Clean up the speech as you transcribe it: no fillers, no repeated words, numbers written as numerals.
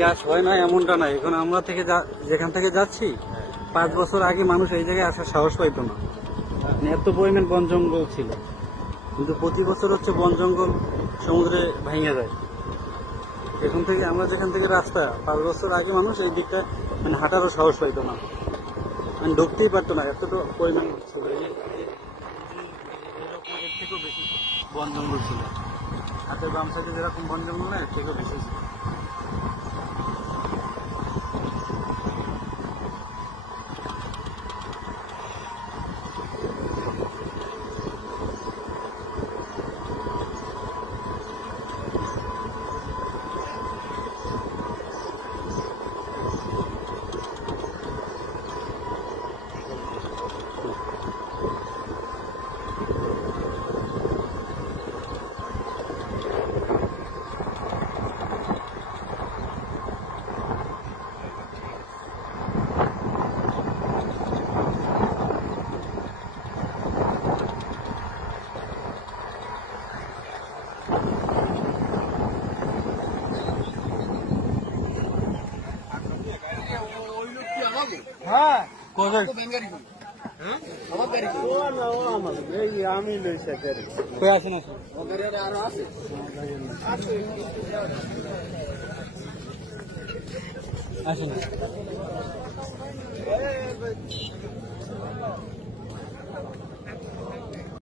বিকাশ হয় না এমনটা না। এখন আমরা যেখান থেকে যাচ্ছি 5 বছর আগে মানুষ এই জায়গায় আসার সাহস পাইতো না, এত পরিমাণ বন জঙ্গল ছিল। কিন্তু প্রতি বছর হচ্ছে বন জঙ্গল সমুদ্রে ভেঙে যায়। এখন থেকে আমরা যেখান থেকে রাস্তা 5 বছর আগে মানুষ এই দিকটা মানে হাঁটারও সাহস পাইতো না, মানে ঢুকতেই পারতো না, এতটা পরিমাণ ছিল। এর থেকেও বেশি বন জঙ্গল ছিল। হাতের বাম সাইডে যেরকম বন জঙ্গল না, এর থেকেও বেশি ছিল। হ্যাঁ আমি আসেন আসেন।